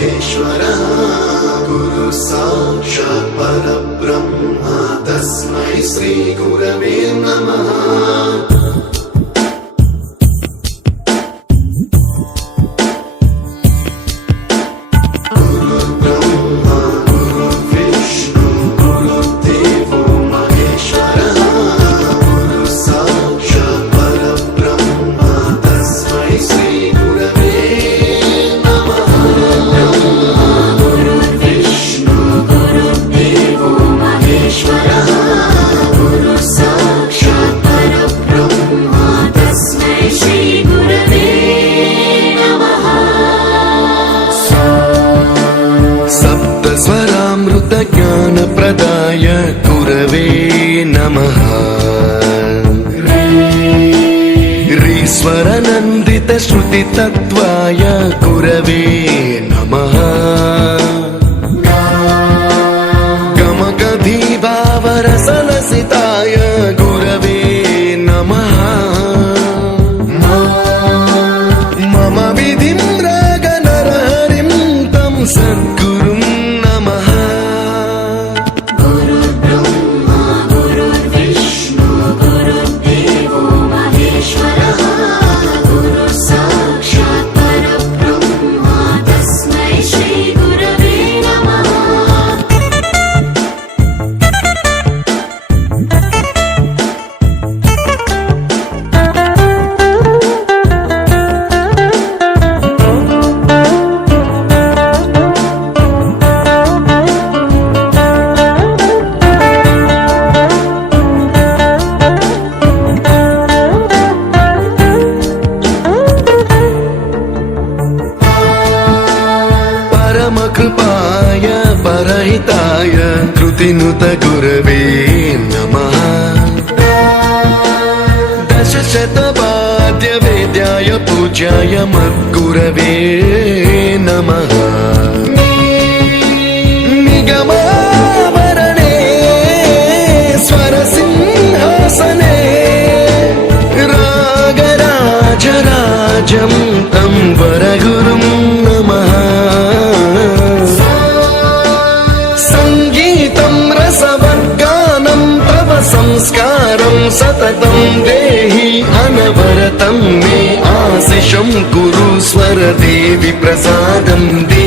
महेश्वरः गुरु साक्षात् परब्रह्म तस्मै श्री गुरवे नमः। ज्ञानप्रदाय गुरवे नमः। रीश्वरनन्दित श्रुतितत्त्वाय गुरवे नमः। गमगधीभावरसलसिताय गुरवे नमः। मम विधिं रागनरहरिं तं सद्गुरुं नमः। कृपाय परहिताय कृतिनुत गुरवे नमः। दशशतवाद्य वेद्याय पूज्याय मद्गुरवे नमः। निगमावरणे स्वरसिंहासने रागराजराजं तं वरगुरुं नमः। संस्कारं सततं देहि अनवरतं मे आशिषं कुरु स्वरदेवि प्रसादं देहि।